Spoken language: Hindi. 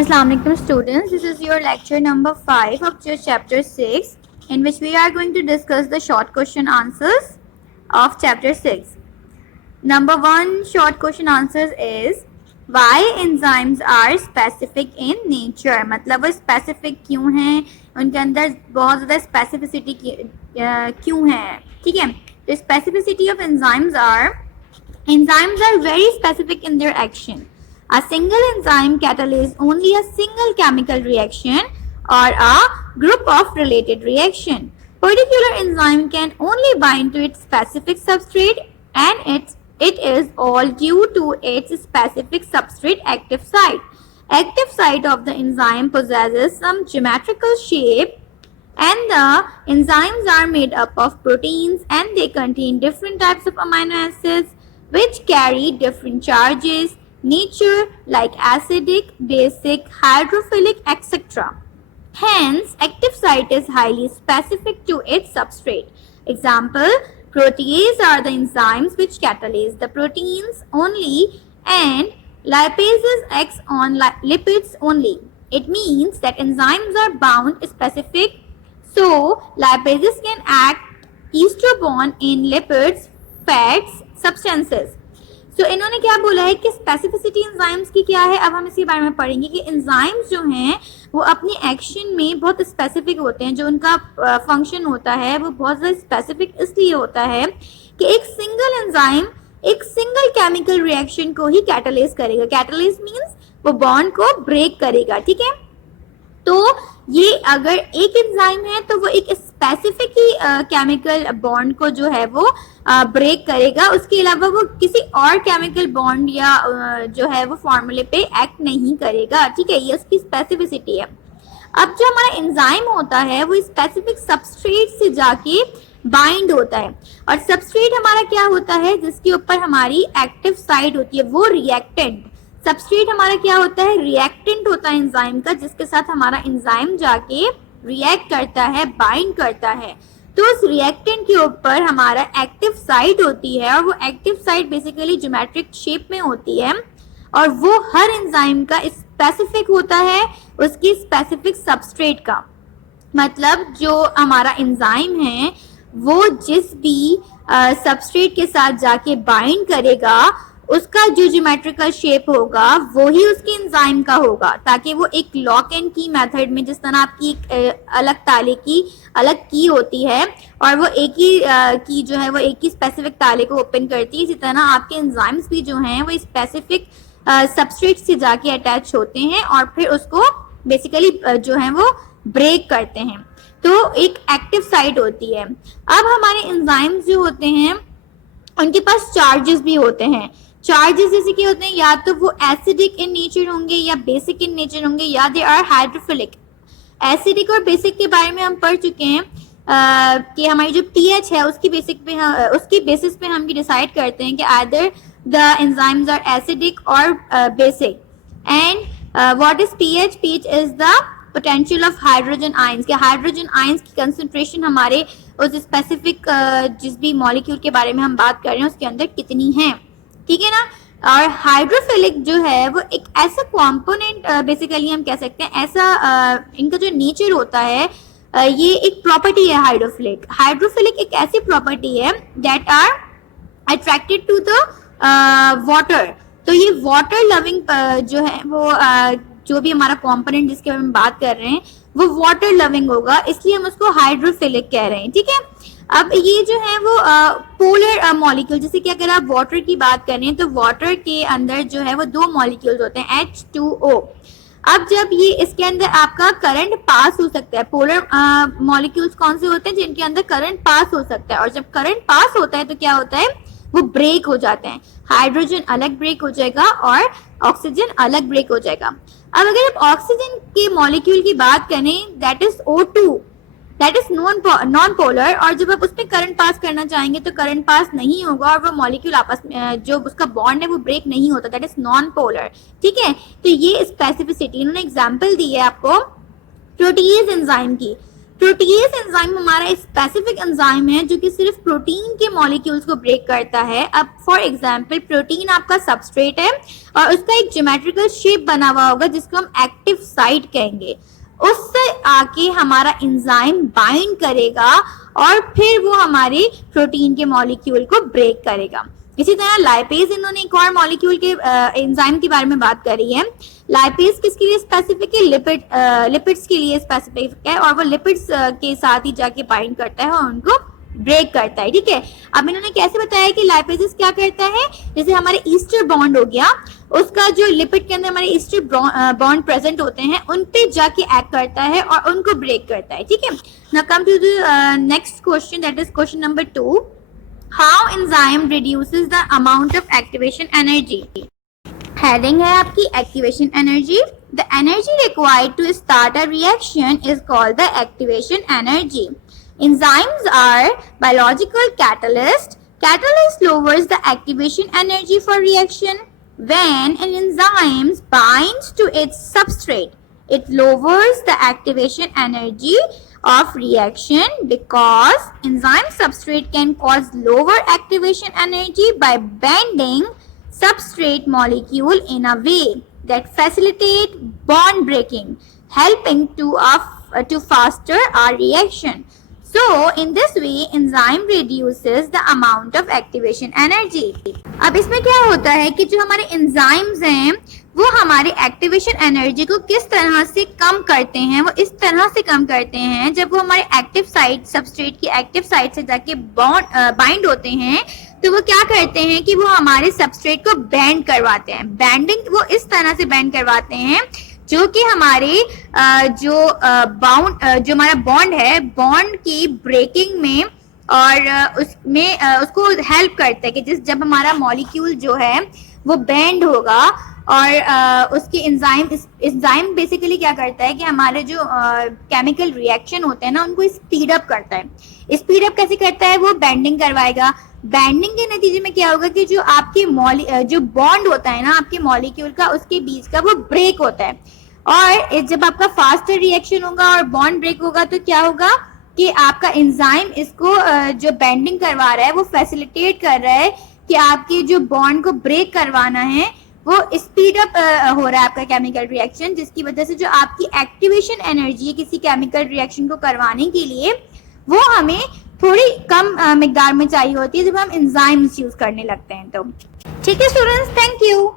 Assalamu alaikum students, this is your lecture number 5 of your chapter 6 in which we are going to discuss the short question answers of chapter 6. Number 1 short question answers is why enzymes are specific in nature. मतलब वो specific क्यों हैं, उनके अंदर बहुत ज़्यादा specificity क्यों है. ठीक है, तो specificity of enzymes are very specific in their action. A single enzyme catalyzes only a single chemical reaction or a group of related reaction. Particular enzyme can only bind to its specific substrate and it is all due to its specific substrate active site. Active site of the enzyme possesses some geometrical shape and the enzymes are made up of proteins and they contain different types of amino acids which carry different charges, nature like acidic, basic, hydrophilic, etc. Hence, active site is highly specific to its substrate. Example, proteases are the enzymes which catalyze the proteins only and lipases acts on lipids only. It means that enzymes are bound specific, so lipases can act ester bond in lipids, fats, substances. तो इन्होंने क्या बोला है कि स्पेसिफिसिटी एंजाइम्स की क्या है. अब हम इसके बारे में पढ़ेंगे कि एंजाइम्स जो हैं वो अपनी एक्शन में बहुत स्पेसिफिक होते हैं. जो उनका फंक्शन होता है वो बहुत ज़्यादा स्पेसिफिक इसलिए होता है कि एक सिंगल एंजाइम एक सिंगल केमिकल रिएक्शन को ही कैटलाइज करेगा. कैटलाइज मीन्स वो बॉन्ड को ब्रेक करेगा. ठीक है, तो ये अगर एक एंजाइम है तो वो एक स्पेसिफिक ही केमिकल बॉन्ड को जो है वो ब्रेक करेगा. उसके अलावा वो किसी और केमिकल बॉन्ड या जो है वो फॉर्मूले पे एक्ट नहीं करेगा. ठीक है, ये उसकी स्पेसिफिसिटी है. अब जो हमारा एंजाइम होता है वो स्पेसिफिक सबस्ट्रेट से जाके बाइंड होता है और सबस्ट्रेट हमारा क्या होता है जिसके ऊपर हमारी एक्टिव साइट होती है वो रिएक्टेंट. सबस्ट्रेट हमारा क्या होता है, रिएक्टेंट होता है एंजाइम का, जिसके साथ हमारा एंजाइम जाके रिएक्ट करता है, बाइंड करता है. तो उस रिएक्टेंट के ऊपर हमारा एक्टिव साइट होती है और वो active site basically geometric shape में होती है और वो हर एंजाइम का स्पेसिफिक होता है उसकी स्पेसिफिक सबस्ट्रेट का. मतलब जो हमारा एंजाइम है वो जिस भी सबस्ट्रेट के साथ जाके बाइंड करेगा उसका जो ज्योमेट्रिकल शेप होगा वो ही उसके एंजाइम का होगा, ताकि वो एक लॉक एंड की मेथड में, जिस तरह आपकी एक अलग ताले की अलग की होती है और वो एक ही की जो है वो एक ही स्पेसिफिक ताले को ओपन करती है, इसी तरह आपके एंजाइम्स भी जो हैं वो स्पेसिफिक सबस्ट्रेट से जाके अटैच होते हैं और फिर उसको बेसिकली जो है वो ब्रेक करते हैं. तो एक एक्टिव साइट होती है. अब हमारे एंजाइम्स जो होते हैं उनके पास चार्जेस भी होते हैं. चार्जेस जैसे कि होते हैं या तो वो एसिडिक इन नेचर होंगे या बेसिक इन नेचर होंगे या दे आर हाइड्रोफिलिक. एसिडिक और बेसिक के बारे में हम पढ़ चुके हैं कि हमारी जो पीएच है उसकी बेसिस पे हम ये डिसाइड करते हैं कि either the enzymes are acidic और basic. And what is pH? PH is the potential of hydrogen ions. कि हाइड्रोजन आयंस की कंसंट्रेशन हमारे उस स्पेसिफिक जिस भी मॉलिक्यूल के बारे में हम बात कर रहे हैं उसके अंदर कितनी है. ठीक है ना. और हाइड्रोफिलिक जो है वो एक ऐसा कंपोनेंट बेसिकली हम कह सकते हैं, ऐसा इनका जो नेचर होता है ये एक प्रॉपर्टी है हाइड्रोफिलिक. हाइड्रोफिलिक एक ऐसी प्रॉपर्टी है that are attracted to the water. तो ये वाटर लविंग जो है वो जो भी हमारा कंपोनेंट जिसके बारे में बात कर रहे हैं वो वाटर लविंग होगा, इसलिए हम उसको हाइड्रोफिलिक कह रहे हैं. ठीक है. अब ये जो है वो पोलर मॉलिक्यूल, जैसे कि अगर आप वाटर की बात करें तो वाटर के अंदर जो है वो दो मॉलिक्यूल्स होते हैं H2O. अब जब ये इसके अंदर आपका करंट पास हो सकता है, पोलर मॉलिक्यूल्स कौन से होते हैं जिनके अंदर करंट पास हो सकता है, और जब करंट पास होता है तो क्या होता है वो ब्रेक हो जाते हैं. हाइड्रोजन अलग ब्रेक हो जाएगा और ऑक्सीजन अलग ब्रेक हो जाएगा. अब अगर आप ऑक्सीजन के मॉलिक्यूल की बात करें that is O2, that is non polar, और जब आप उसमें करंट पास करना चाहेंगे तो करंट पास नहीं होगा और वो मॉलिक्यूल आपस में जो उसका बॉन्ड है वो ब्रेक नहीं होता, दैट इज नॉन पोलर. ठीक है. तो ये स्पेसिफिसिटी इन्होंने एग्जांपल दी है आपको प्रोटीज एंजाइम की. प्रोटीज एंजाइम हमारा स्पेसिफिक एंजाइम है जो कि सिर्फ प्रोटीन के मॉलिक्यूल्स को ब्रेक करता है। अब फॉर एग्जांपल प्रोटीन आपका सबस्ट्रेट है और उसका एक ज्योमेट्रिकल शेप बना हुआ होगा जिसको हम एक्टिव साइट कहेंगे, उससे आके हमारा एंजाइम बाइंड करेगा और फिर वो हमारे प्रोटीन के मॉलिक्यूल को ब्रेक करेगा। इसी तरह लाइपेज, इन्होंने एक और मॉलिक्यूल के एंजाइम के बारे में बात करी है। लाइपेज किसके लिए स्पेसिफिक है? लिपिड्स के लिए स्पेसिफिक है और वो लिपिड्स के साथ ही जाके बाइंड करता है और उनको ब्रेक करता है। ठीक है, अब इन्होंने कैसे बताया कि लाइपेजेस क्या करता है, जैसे हमारे ईस्टर बॉन्ड हो गया, उसका जो लिपिड के अंदर हमारे ईस्टर बॉन्ड प्रेजेंट होते हैं उन पे जाके एक्ट करता है और उनको ब्रेक करता है। ठीक है, now come to the next question, that is question number 2। How enzyme reduces the amount of activation energy? Heading है आपकी activation energy. The energy required to start a reaction is called the activation energy. Enzymes are biological catalyst. Catalyst lowers the activation energy for reaction. When an enzyme binds to its substrate, it lowers the activation energy of reaction because enzyme substrate can cause lower activation energy by bending substrate molecule in a way that facilitate bond breaking, helping to faster our reaction. So in this way enzyme reduces the amount of activation energy. अब इसमें क्या होता है कि जो हमारे एंजाइम्स हैं वो हमारे एक्टिवेशन एनर्जी को किस तरह से कम करते हैं, वो इस तरह से कम करते हैं जब वो हमारे एक्टिव साइट, सबस्ट्रेट की एक्टिव साइट से जाके बाइंड होते हैं तो वो क्या करते हैं कि वो हमारे सबस्ट्रेट को बेंड करवाते हैं। बेंडिंग वो इस तरह से बेंड करवाते हैं जो कि हमारे जो हमारा बॉन्ड है, बॉन्ड की ब्रेकिंग में और उसमें उसको हेल्प करता है कि जब हमारा मॉलिक्यूल जो है वो बेंड होगा और उसके एंजाइम बेसिकली क्या करता है कि हमारे जो केमिकल रिएक्शन होते हैं ना उनको स्पीड अप करता है। स्पीड अप कैसे करता है? वो बेंडिंग करवाएगा। बेंडिंग के नतीजे में क्या होगा कि जो आपके जो बॉन्ड होता है ना आपके मॉलिक्यूल का, उसके बीच का वो ब्रेक होता है और जब आपका फास्टर रिएक्शन होगा और बॉन्ड ब्रेक होगा तो क्या होगा कि आपका एंजाइम इसको जो बेंडिंग करवा रहा है वो फैसिलिटेट कर रहा है कि आपके जो बॉन्ड को ब्रेक करवाना है वो स्पीड अप हो रहा है आपका केमिकल रिएक्शन, जिसकी वजह से जो आपकी एक्टिवेशन एनर्जी है किसी केमिकल रिएक्शन को करवाने के लिए वो हमें थोड़ी कम मिकदार में चाहिए होती है जब हम एंजाइम्स यूज करने लगते हैं तो। ठीक है स्टूडेंट्स, थैंक यू।